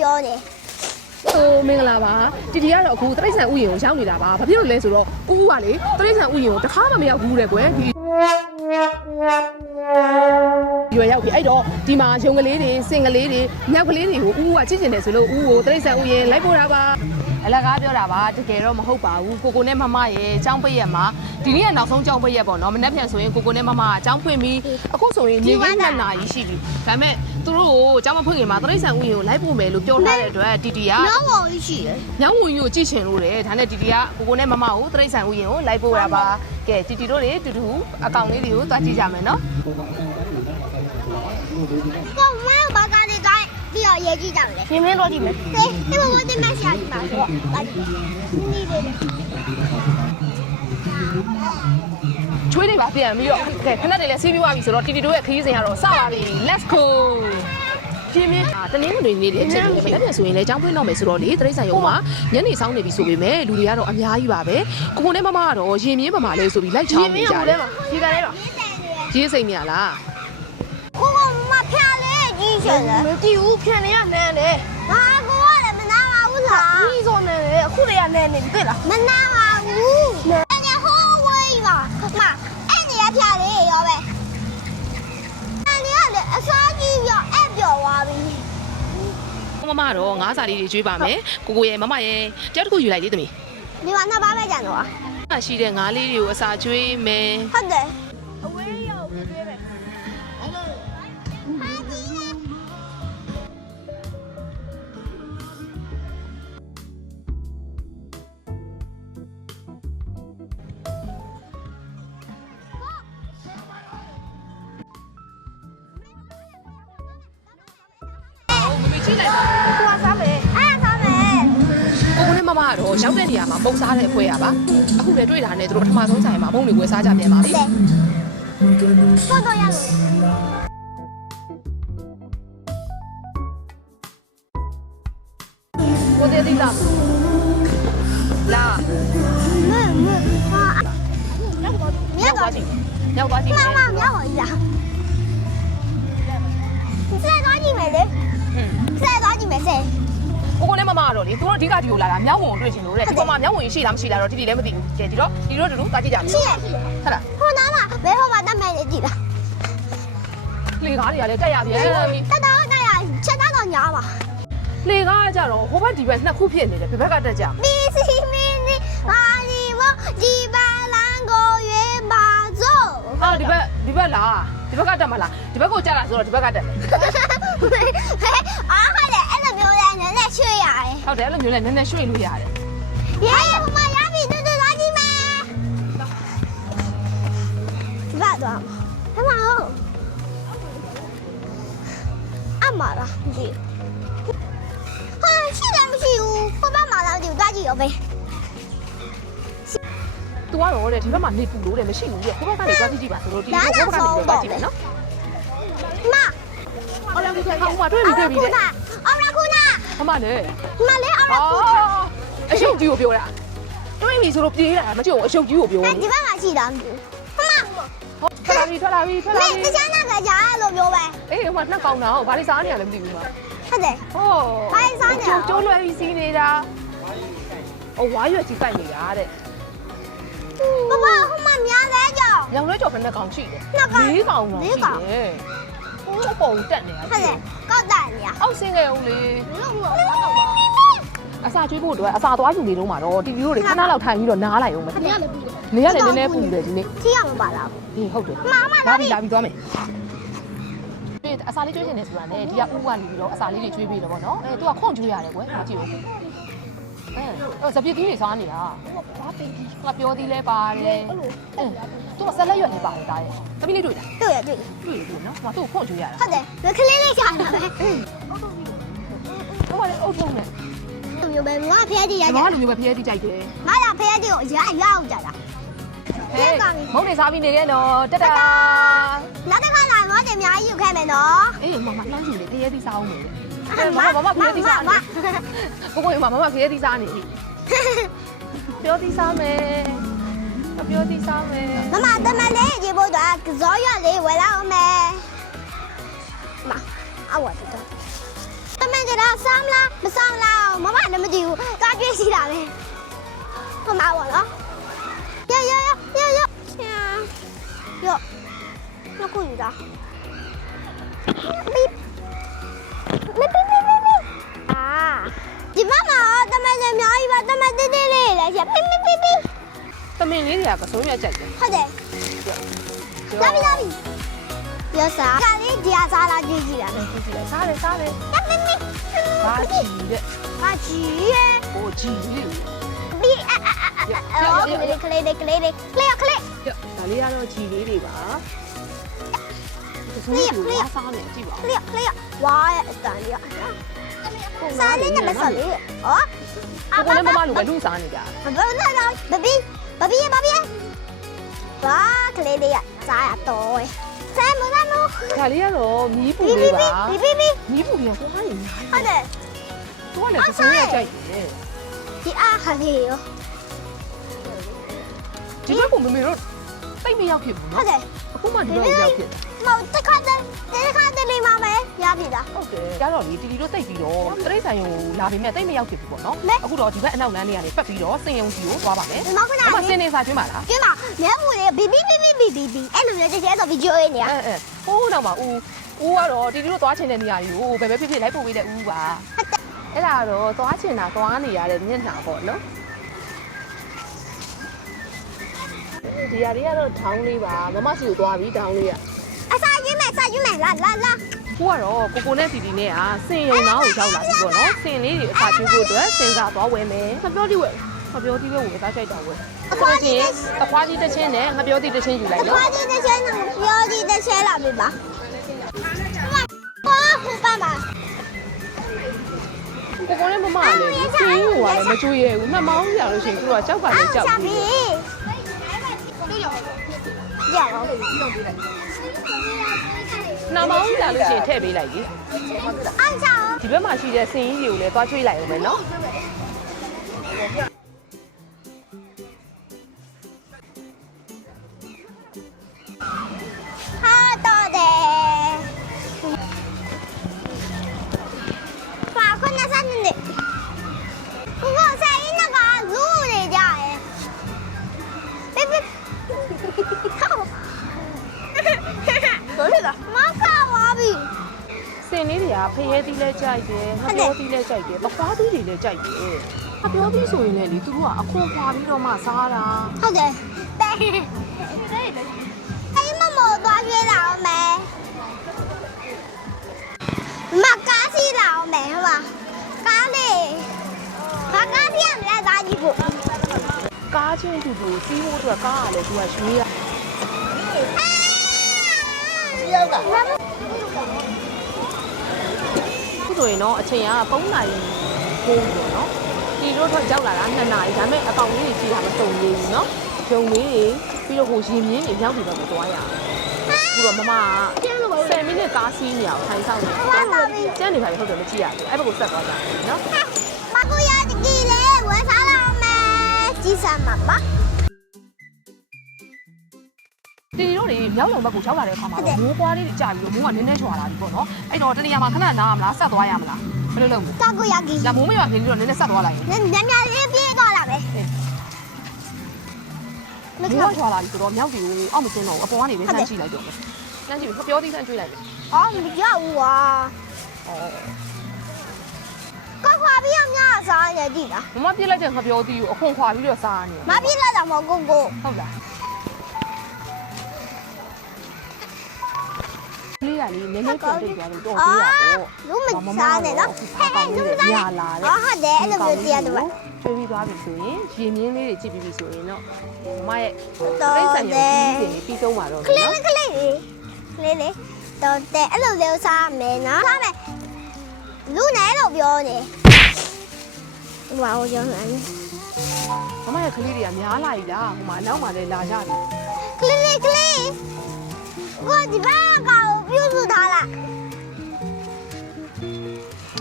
ပြောနေမင်္ဂလာပါတီတီကတော့အခုတရိတ်ဆန်ဥယျာဉ်ကိုရောက်နေတာပါဘာဖြစ်လို့လဲဆိုတော့ဦးကလေတရိတ်ဆန်ဥယျာဉ်ကိုတစ်ခါမှမရောက်ဘူးတဲ့ကွယ်ဒီရွယ်ရောက်ပြီအဲ့တော့ဒီမှာရုံကလေးတွေစင်ကလေးတွေမြောက်ကလေးတွေကိုဦးကကြည့်ကျင်တယ်ဆိုလို့ဦးကိုတရိတ်ဆန်ဥယျာဉ်လိုက်ပို့တာပါအလကားပြောတာပါတကယ်တော့မဟုတ်ပါဘူးကိုနဲ့မမရဲ့ចောင်းပိတ်ရက်မှာဒီနေ့ကနောက်ဆုံးចောင်းပိတ်ရက်ပေါ့နော်မနေ့ပြန်ဆိုရင်ကိုနဲ့မမကចောင်းဖွင့်ပြီးအခုဆိုရင်နေကင်း2 နာရီရှိပြီဒါပေမဲ့သူတို့ကိုចောင်းမဖွင့်ခင်မှာတရိတ်ဆန်ဥယျာဉ်ကိုလိုက်ပို့မယ်လို့ပြောထားတဲ့အတွက်တီတီကညောင်းဝင်ရှိတယ်ညောင်းဝင်ကိုကြည့်ချင်လို့တယ်ဒါနဲ့တီတီကကိုနဲ့မမကိုတရိတ်ဆန်ဥယျာဉ်ကိုလိုက်ပို့တာပါကဲတီတီတို့တွေတူတူအကောင့်လေးတွေကိုသွားကြည့်ကြမယ်နော်ကိုမေဘာကလေးကိုပြီးတော့ရေးကြည့်ကြမယ်ရှင်မင်းတို့ကြည့်မယ်ဟေးဒီဘဝတင်မရှာကြည့်ပါဆိုတော့နီးတယ်ချွေးတွေပါပြန်ပြီးတော့ကဲခဏတည်းလဲစီးပြီးသွားပြီဆိုတော့တီတီတို့ရဲ့ခရီးစဉ်ကတော့စပါပြီ let's go ပြင်းပြင်းတနင်္ဂနွေနေ့လေးအဖြစ်နဲ့လည်းဆိုရင်လည်းចောင်းပွင့်တော့မယ်ဆိုတော့လေတရိတ်ဆန်ရုံမှာညနေဆောင်နေပြီဆိုပေမဲ့လူတွေကတော့အများကြီးပါပဲကိုနဲ့မမကတော့ရင်မြင်းပမာလဲဆိုပြီးလိုက်ချောင်းနေကြတယ်ဒီကလေးတော့ရေးစိတ်မြလားကိုမဖျားလေကြီးရှင်လေမကြည့်ဘူးဖြန်နေရနန်းတယ်ငါကိုကလည်းမနာပါဘူးလားကြီးစောနန်းတယ်အခုတည်းကနန်းနေတွေ့လားမနာပါဘူးအဲ့ဒါဟိုးဝေးပါမအဲ့ဒီရဖျားလေရောပဲအဲ့ဒီကလည်းအစားကြီးပြောအဲ့ပြော်သွားပြီမမတော့ငါးစာလေးတွေကျွေးပါမယ်ကိုရဲ့မမရဲ့တယောက်တစ်ခုယူလိုက်လေသမီးဒီမှာနှစ်ပါးပဲကြံတော့ရှိတဲ့ငါးလေးတွေကိုအစာကျွေးမယ်ဟုတ်တယ်အဝေးရောက်ကျွေးမယ်မတော့ရောက်တဲ့နေရာမှာပုံစားတဲ့အဖွဲရပါအခုလည်းတွေ့တာနဲ့သူတို့ပထမဆုံးဆိုင်မှာမုံတွေဝယ်စားကြပြန်ပါပြီဟုတ်တော့ရကိုတေးတိလာလာမြောက်သွားကြည့်ရောက်သွားကြည့်မြောက်ပါမြောက်ပါကြီးလားဆဲသွားကြည့်မယ်လေဆဲသွားကြည့်မယ်ဆဲကိုနဲ့မမတော့လေသူတို့အဓိကဒီကိုလာတာမြောက်ဝင်ကိုတွေ့ချင်လို့တဲ့ဒီပေါ်မှာမြောက်ဝင်ရှိလားမရှိလားတော့တီတီလည်းမသိဘူးကဲဒီတော့ဒီတို့တူတူတာကြည့်ကြမယ်ရှိရဟုတ်လားဟိုနားမှာဘယ်ဟိုမှာတတ်မယ်လေကြည့်လားလေကားတွေကလည်းတက်ရပြန်တက်တော့တက်ရချက်တော့ညာပါလေကားကကြတော့ဟိုဘက်ဒီဘက်နှစ်ခုဖြစ်နေတယ်ဒီဘက်ကတက်ကြမီစီမီနီဟာဒီဘောဒီပါလန်ကိုရွေးပါစို့ဟာဒီဘက်လားဒီဘက်ကတက်မလားဒီဘက်ကိုကြာလာဆိုတော့ဒီဘက်ကတက်မယ်အားဟာလေအဲ့လိုမျိုးလဲနည်းနည်းရွှေ့ရတယ်ဟုတ်တယ်အဲ့လိုမျိုးလဲနည်းနည်းရွှေ့လို့ရတယ်ရဲဟိုမှာရပြီတူတူသွားကြည့်မယ်ဒီဘက်တော့ဟမဟုတ်အမလားဒီဟာရှိတယ်မရှိဘူးဟိုဘက်မှာလာကြည့်သွားကြည့်ရောပဲသူကတော့တဲ့ဒီဘက်မှာနေပူလို့တဲ့မရှိဘူးတဲ့ဟိုဘက်ကနေသွားကြည့်ပါဆိုတော့ဒီဘက်ကနေသွားကြည့်မယ်နော်မအော်လာကူကဟိုမှာတွေ့ပြီတဲ့အော်လာကူနာအမလည်းမလေးအော်လာကူအရှုပ်ကြီးကိုပြောတာတွေ့ပြီဆိုတော့ပြေးတာမကြည့်ဘူးအရှုပ်ကြီးကိုပြောတယ်ဒီဘက်မှာရှိတာမဟုတ်ထွက်လာပြီထွက်လာပြီထွက်လာပြီမင်းတခြားနာကကြားလို့ပြောပဲအေးဟိုမှာနှက်ကောင်းတာဘာလို့စားနေရလဲမသိဘူးမှာဟုတ်တယ်ဟောဘာလို့စားနေရကျိုးလွယ်ပြီးစီးနေတာဟိုဝါရွက်ကြီးပိုက်နေတာတဲ့မမဟိုမှာများလဲကြောင်ညောင်လွဲကြော်ဘယ်နှကောင်ရှိတယ်၄ကောင်တော့ရှိတယ်ဟိုအပေါ်တက်နေတာဟုတ်တယ်ကောက်တက်နေရအောက်ဆင်းခဲ့ဦးလေအစာကျွေးဖို့အတွက်အစာသွားယူနေတော့မှာတော့တီဗီတို့တွေခဏလောက်ထိုင်ပြီးတော့နားလိုက်အောင်မယ်နေရလည်းပူတယ်နေရလည်းနည်းနည်းပူတယ်ဒီနေ့ထီးရမပါလားဟေးဟုတ်တယ်လာပြီသွားမယ်အစာလေးကျွေးနေတယ်ဆိုတာနဲ့ဒီကဦးကနေပြီးတော့အစာလေးတွေကျွေးပေးတယ်ပေါ့နော်သူကခွန့်ကျွေးရတယ်ကွယ်မကြည့်ဘူးစပစ်ကြီးတွေစားနေတာဘာပင်ကြီးငါပြောသေးလဲပါတယ်သူကဆက်လက်ရွက်လေးပါတယ်ဒါရဲ့သမီးလေးတွေ့လားတွေ့တွေ့နော်ငါသူ့ကိုခွန့်ကျွေးရတယ်ဟုတ်တယ်ငါကလေးလေးရှာတာပဲဟိုမှာလေအုပ်ထုံးနေသူမျိုးပဲငါဖျက်ကြည့်ရတယ်ငါလူမျိုးပဲဖျက်ကြည့်ကြိုက်တယ်ငါလာဖျက်ကြည့်ကိုရအောင်ကြတာဟဲ့မုန်းနေစားပြီးနေခဲ့နော်တတနောက်တစ်ခါလာငါတင်အများကြီးယူခဲ့မယ်နော်အေးမမလှမ်းစီလေဖျက်သီးစားအောင်လေမဖျက်သီးစားနေကိုမဖျက်သီးစားနေပြောသီးစားမယ်ပြောသီးစားမယ်မမတမလေးရေဖို့တော့ကစောရလေးဝယ်လာအောင်မယ်မအဝတ်တော့တမ ကြတာစားမလားမစားလားမမလည်းမကြည့်ဘူးကားကြွေးစီတာပဲဟုတ်မှာပေါ့နော်ရောနှခုယူတာဘီအာဒီမမတမန်ကြီးအများကြီးပါတမန်တင်းတင်းလေးလည်းချက်ဘီ သမင်လေးတွေကကစိုးမြတ်ကြိုက်တယ် ဟုတ်တယ်လာပြီရောစားကလေးဒီအားစားလာကြည့်ကြည့်တာ ကြည့်ကြည့်လိုက်စားတယ်ဘာကြီးတဲ့ ဘာကြီးရဲ့ ဟိုကြီးလေး ဘီကလေးဒါလေးကတော့ကြီးလေးတွေပါကစိုးမြတ်ကိုစားနေကြည့်ပါ ခလေးဝါရဲ့အတန်ကြီးစားနေတယ်မဆော်လေးဟော ကိုလည်းမမလိုပဲလူစားနေကြ ဘာလဲဘဘီဘာကလေးလေးစားရတော့ဆမ်မနာနို ဒါလေးကတော့မီးပူလေးပါ ဘီ မီးပူလေးကဟိုဟာနေ ဟုတ်တယ် သူကလည်းကစိုးမြတ်ကြိုက်တယ် ဒီအားခလေးရော ဒီဘက်ကမမေတို့တိတ်မရောက်ဖြစ်ဘူး ဟုတ် နော် တယ် အခုမှဒီဘက်ရောက်ဖြစ် မဟုတ်တခါတည်းလေးမှာပဲရပြီလား ဟုတ်တယ်ကျတော့လေတီတီတို့တိတ်ပြီးတော့တရိတ်ဆိုင်ကိုလာပြီးမြတ်တိတ်မရောက်ဖြစ်ဘူးပေါ့နော်အခုတော့ဒီဘက်အနောက်လမ်းလေးကနေပတ်ပြီးတော့စင်ယုံကြီးကိုသွားပါမယ် ဒီမခဏ အမစင်နေစာကျွေးပါလား ကျမမျက်မှောက်လေးဘီအဲ့လိုမျိုးတကယ်တော့ဗီဒီယိုရေးနေတာ ဟိုးတော့မှဦးကတော့တီတီတို့သွားချင်တဲ့နေရာတွေကိုဘယ်ပဲဖြစ်ဖြစ်လိုက်ပို့ပေးတဲ့ဦးပါအဲ့ဒါတော့သွားချင်တာသွားနေရတဲ့မျက်နှာပေါ့နော်ဒီຢာတွေကတော့ထောင်းလေးပါမမစီကိုသွားပြီးထောင်းလေးอ่ะ အစာရွေးမယ်လာ ကိုကတော့ကိုနဲ့တီတီနဲ့စင်ရုံနားကိုရောက်လာပြီပေါ့နော်စင်လေးတွေအစာကျွေးဖို့အတွက်စင်စာသွားဝယ်မယ်ငါပြောတိဝယ်ငါပြောတိဝယ်ဝယ်စားကြိုက်တာဝယ်အခွားကြီးတစ်ချင်းနဲ့ငါပြောတိတစ်ချင်းယူလိုက် အ နော် ခွားကြီးတစ်ချက်နဲ့ပြောကြီးတစ်ချက်လာပြီပါဟုတ်ပါပါ ကိုနဲ့မမလည်းစင်ကိုကတော့မကြွေရဘူးမှတ်မောင်းရလို့ရှိရင်သူကကြောက်ကလည်းကြောက် ရှာပြီ ပြီ ရအောင် နာမောင်းရလို့ရှိရင်ထည့်ပေးလိုက်လေ အားချောင်း ဒီဘက်မှာရှိတဲ့စင်ကြီးတွေကိုလည်းသွားကျွေးလိုက်အောင်မယ်နော် ဟာတော့တယ်ပါခွန်းနဲ့စနေတယ်ကိုကဆိုင်နေကလူနေကြရဲ့ဘယ်ဟော တော်ရလား မကပါပြီ စင်လေးတွေကဖရဲသီးလည်းကြိုက်တယ်ငါပြောသီးလည်းကြိုက်တယ်ပခွားသီးတွေလည်းကြိုက်တယ်ငါပြောသီးဆိုရင်လည်းလေသူတို့ကအခွန်ခွာပြီးတော့မှစားတာ ဟုတ်တယ်တဲ့အဲ့မမောသွားရွေးလာအောင်မယ်မကားစီလာအောင်မယ်ဟုတ်ပါကားလေးဘာကားစီရမလဲသားကြီးကို ကားချင်းတူတူစီးဖို့အတွက်ကားကလည်းသူကရွှေးတာခုဆိုရင်တော့အချိန်က3နာရီပို့ပြီနော်ဒီတို့ထွက်ရောက်လာတာ2နာရီဒါပေမဲ့အကောင်လေးကြီးတာမစုံသေးဘူးနော်ဂျုံလေးတွေပြီးတော့ဟိုရင်မြင်းတွေရောက်ပြီးတော့မသွားရဘူးခုတော့မမက10မိနစ်ကားစီးနေအောင်ထိုင်ဆောင်နေကျန်းနေပါလေဟုတ်တယ်မကြည့်ရဘူးအဲ့ဘက်ကိုဆက်သွားကြတယ်နော် မကူရကြီးလေဝယ်စားလာအောင်မယ်ကြီးစမ်းပါပါ တီတီတို့တွေမြောက်လုံဘက်ကိုရောက်လာတဲ့အခါမှာတော့မိုးပွားလေးကြာပြီးတော့မိုးကနည်းနည်းချွာလာပြီပေါ့နော်အဲ့တော့တနေရာမှာခဏနားမလားဆက်သွားရမလားဘယ်လိုလုပ်မလဲ တကူရကြီး ဒါမိုးမရွာခင်ပြီးတော့နည်းနည်းဆက်သွားလိုက်ရင် ညညလေးပြေးသွားလာမယ် မိုးကချွာလာပြီဆိုတော့မြောက်တီကိုအောက်မစင်းတော့ဘူးအပေါ်ကနေပဲဆန်းကြည့်လိုက်တော့မယ်ဆန်းကြည့်ပြီးပြောသေးဆန်းကြွေးလိုက်မယ် အော်မရဘူးကွာ ဩ ကွာပြီးတော့ညစားရကြည့်လား မမပြစ်လိုက်တဲ့ငပြောသေးကိုအခွန်ခွာပြီးတော့စားနေ မပြေးလာတာမဟုတ်ကို ဟုတ်လားလေးရလေးနည်းနည်းပြန်တိတ်သွားလို့တော့သေးတာပေါ့ လူမစားနဲ့နော်ဟဲ့လူမစားနဲ့ ရလာတဲ့ အော်ဟုတ်တယ်အဲ့လိုမျိုးတရားတော့ ကျွေးပြီးသွားပြီဆိုရင်ရေမြင်းလေးတွေကြည့်ပြီးဆိုရင်တော့မမရဲ့ တော် ပြိဿ တ ရုံ ယ် ကြီးပြီးဆုံးပါတော့ ကလေးလေးတော်တယ်အဲ့လိုလေးစားမယ်နော်စားမယ်လူနဲ့လို့ပြောနေဟိုဟိုကြောင့်လည်း မမရဲ့ကလေးတွေကများလာပြီလားဟိုမှာအနောက်မှာလည်းလာကြပြီ ကလေးကိုဒီဘက်ကောင်ပြုစုထားလား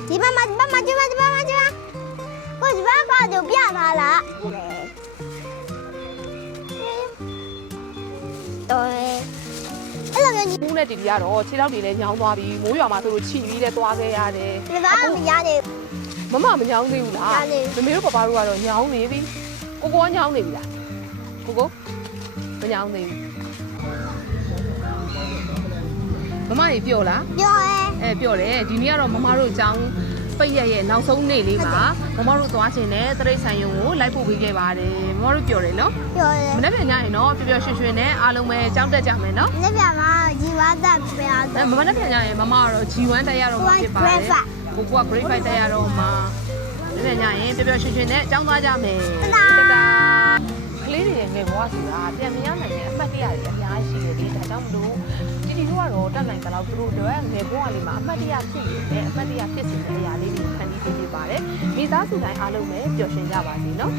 ဒီဘက်မှာကိုဒီဘက်ကောင်တို့ပြထားလားတော်အဲ့လိုမျိုး ဦးနဲ့တီတီကတော့ခြေထောက်တွေလည်းညောင်းသွားပြီးမိုးရွာမှာသူတို့ခြိပြီးလည်းသွားခဲ့ရတယ် ဒီသားမရနေ မမမညောင်းသေးဘူးလားမမေတို့ပပတို့ကတော့ညောင်းနေပြီကိုကညောင်းနေပြီလားကိုမညောင်းသေးဘူးမမကြီးပြောလား ပြောရဲ ပြောတယ်ဒီနေ့ကတော့မမတို့အကြောင်းပိတ်ရဲ့နောက်ဆုံးနေ့လေးမှာမမတို့သွားချင်တဲ့တရိတ်ဆိုင်ရုံကိုလိုက်ပို့ပေးခဲ့ပါတယ်မမတို့ပြောတယ်နော် ပြောရဲ မနေ့ပြန်ညရင်တော့ပျော်ပျော်ရွှင်ရွှင်နဲ့အားလုံးပဲကြောင်းတက်ကြမယ်နော် လက်ပြမှာဒီဝါသပြရတော့ မနေ့ပြန်ညရင်မမကတော့ G1 တက်ရတော့မှာဖြစ်ပါတယ်ကိုက grade 5တက်ရတော့မှာနေ့ညရင်ပျော်ပျော်ရွှင်ရွှင်နဲ့ကြောင်းသွားကြမယ်တတာကလေးတွေငယ်ဘဝဆိုတာပြန်မရနိုင်တဲ့အမှတ်တရတွေအများကြီးရှိတယ်ဒီဒါကြောင့်မလို့ဒီတို့ကတော့တက်နိုင်ကြတော့သူတို့အတွက်ငယ်ဘဝလေးမှာအမှတ်တရဖြစ်နေတဲ့အမှတ်တရဖြစ်စေတဲ့အရာလေးတွေဖန်တီးပေးနေပါတယ်မိသားစုတိုင်းအားလုံးပဲပျော်ရွှင်ကြပါစေနော်